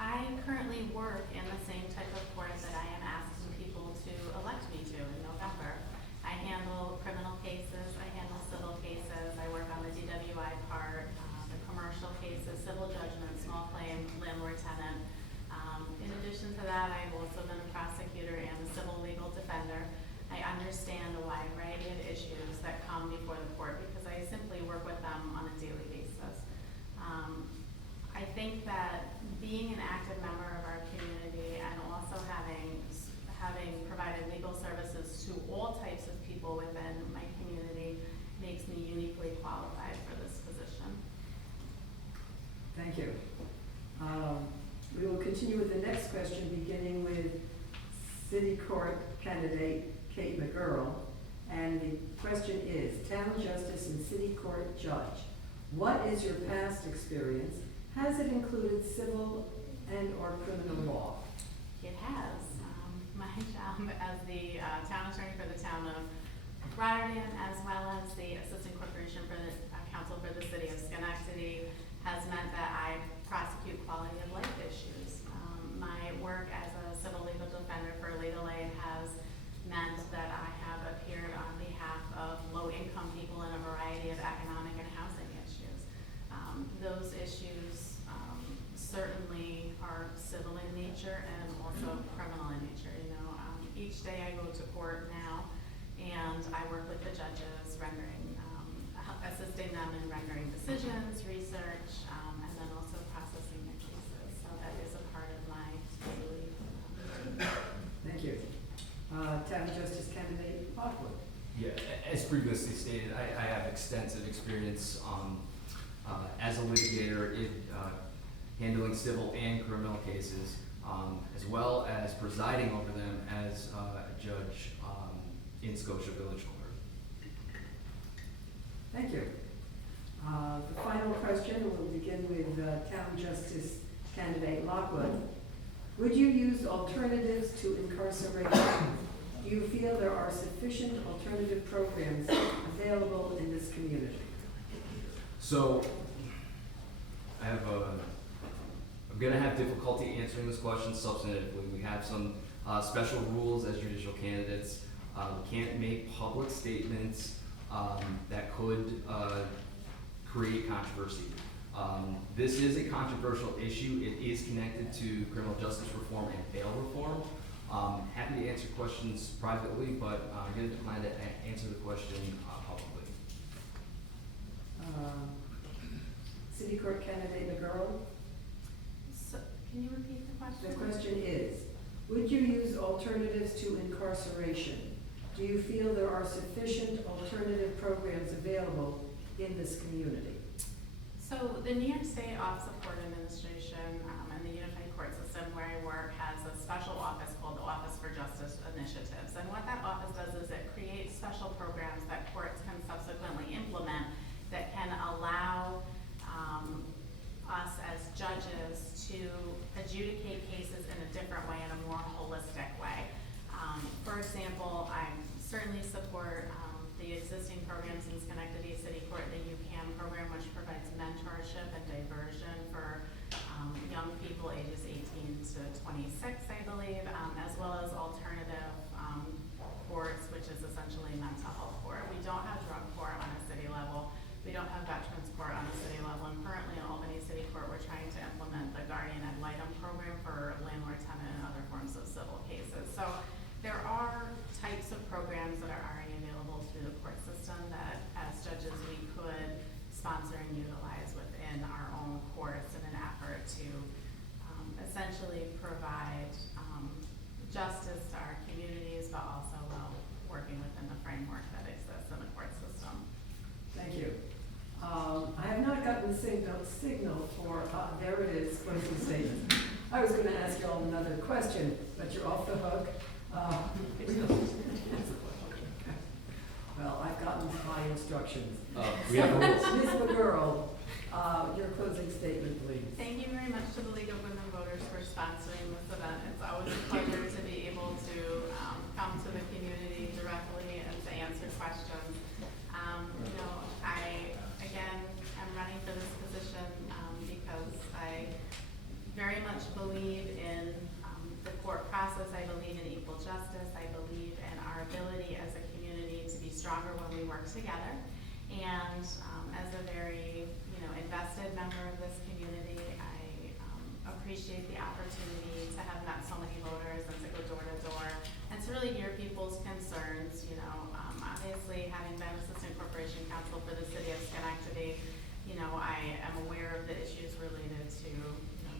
I currently work in the same type of court that I am asking people to elect me to in November. I handle criminal cases, I handle civil cases, I work on the DWI part, the commercial cases, civil judgment, small claim, landlord-tenant. In addition to that, I've also been a prosecutor and a civil legal defender. I understand a wide variety of issues that come before the court because I simply work with them on a daily basis. I think that being an active member of our community and also having provided legal services to all types of people within my community makes me uniquely qualified for this position. Thank you. We will continue with the next question, beginning with City Court candidate Kate McGurl. And the question is, Town Justice and City Court Judge, what is your past experience? Has it included civil and or criminal law? It has. My job as the town attorney for the town of Rotterdam, as well as the assistant corporation for the counsel for the city of Schenectady, has meant that I prosecute quality of life issues. My work as a civil legal defender for legal aid has meant that I have appeared on behalf of low-income people in a variety of economic and housing issues. Those issues certainly are civil in nature and also criminal in nature. You know, each day I go to court now, and I work with the judges, assisting them in rendering decisions, research, and then also processing their cases. So that is a part of my daily routine. Thank you. Town Justice candidate Lockwood. Yeah, as previously stated, I have extensive experience as a litigator in handling civil and criminal cases, as well as presiding over them as a judge in Scotia Village Court. Thank you. The final question will begin with Town Justice candidate Lockwood. Would you use alternatives to incarceration? Do you feel there are sufficient alternative programs available in this community? So, I'm going to have difficulty answering this question substantively. We have some special rules as judicial candidates. We can't make public statements that could create controversy. This is a controversial issue. It is connected to criminal justice reform and bail reform. Happy to answer questions privately, but I'm going to decline to answer the question publicly. City Court candidate McGurl. So, can you repeat the question? The question is, would you use alternatives to incarceration? Do you feel there are sufficient alternative programs available in this community? So the New York State Office of Court Administration and the Unified Court System where I work has a special office called the Office for Justice Initiatives. And what that office does is it creates special programs that courts can subsequently implement that can allow us as judges to adjudicate cases in a different way, in a more holistic way. For example, I certainly support the the existing programs in Schenectady City Court, the UCAM program, which provides mentorship and diversion for young people ages 18 to 26, I believe, as well as alternative courts, which is essentially mental health court. We don't have drug court on a city level. We don't have veterans court on a city level. And currently in Albany City Court, we're trying to implement the guardian ad litem program for landlord, tenant, and other forms of civil cases. So there are types of programs that are already available through the court system that, as judges, we could sponsor and utilize within our own courts in an effort to essentially provide justice to our communities, but also while working within the framework that exists in the court system. Thank you. I have not gotten the signal for, there it is, closing statement. I was gonna ask you all another question, but you're off the hook. Well, I've gotten my instructions. We have rules. Ms. McGurl, your closing statement, please. Thank you very much to the League of Women Voters for sponsoring this event. It's always a pleasure to be able to come to the community directly and to answer questions. You know, I'm running for this position because I very much believe in the court process. I believe in equal justice. I believe in our ability as a community to be stronger when we work together. And as a very, invested member of this community, I appreciate the opportunity to have met so many voters and to go door to door and to really hear people's concerns. Obviously, having been Assistant Corporation Counsel for the City of Schenectady, I am aware of the issues related to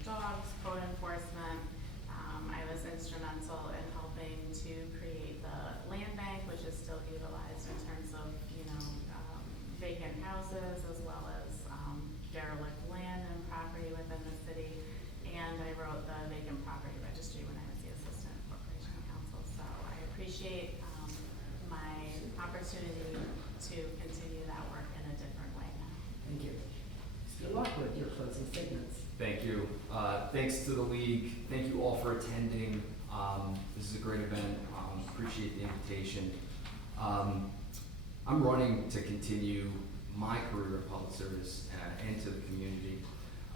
dogs, code enforcement. I was instrumental in helping to create the land bank, which is still utilized in terms of vacant houses as well as derelict land and property within the city. And I wrote the vacant property registry when I was the Assistant Corporation Counsel. So I appreciate my opportunity to continue that work in a different way now. Thank you. Mr. Lockwood, your closing statements. Thank you. Thanks to the league. Thank you all for attending. This is a great event. Appreciate the invitation. I'm running to continue my career of public service and to the community.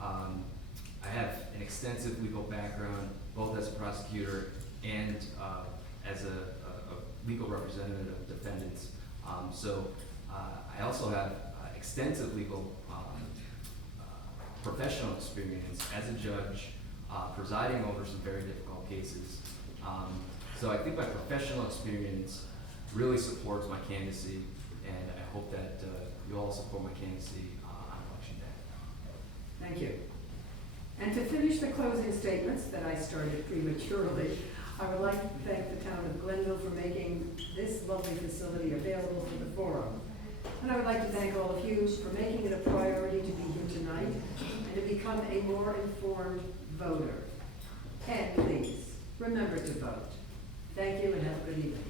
I have an extensive legal background, both as a prosecutor and as a legal representative of defendants. I also have extensive legal professional experience as a judge, presiding over some very difficult cases. So I think my professional experience really supports my candidacy, and I hope that you all support my candidacy on election day. Thank you. And to finish the closing statements that I started prematurely, I would like to thank the town of Glenville for making this lovely facility available for the forum. And I would like to thank all of you for making it a priority to be here tonight and to become a more informed voter. And please, remember to vote. Thank you and have a good evening.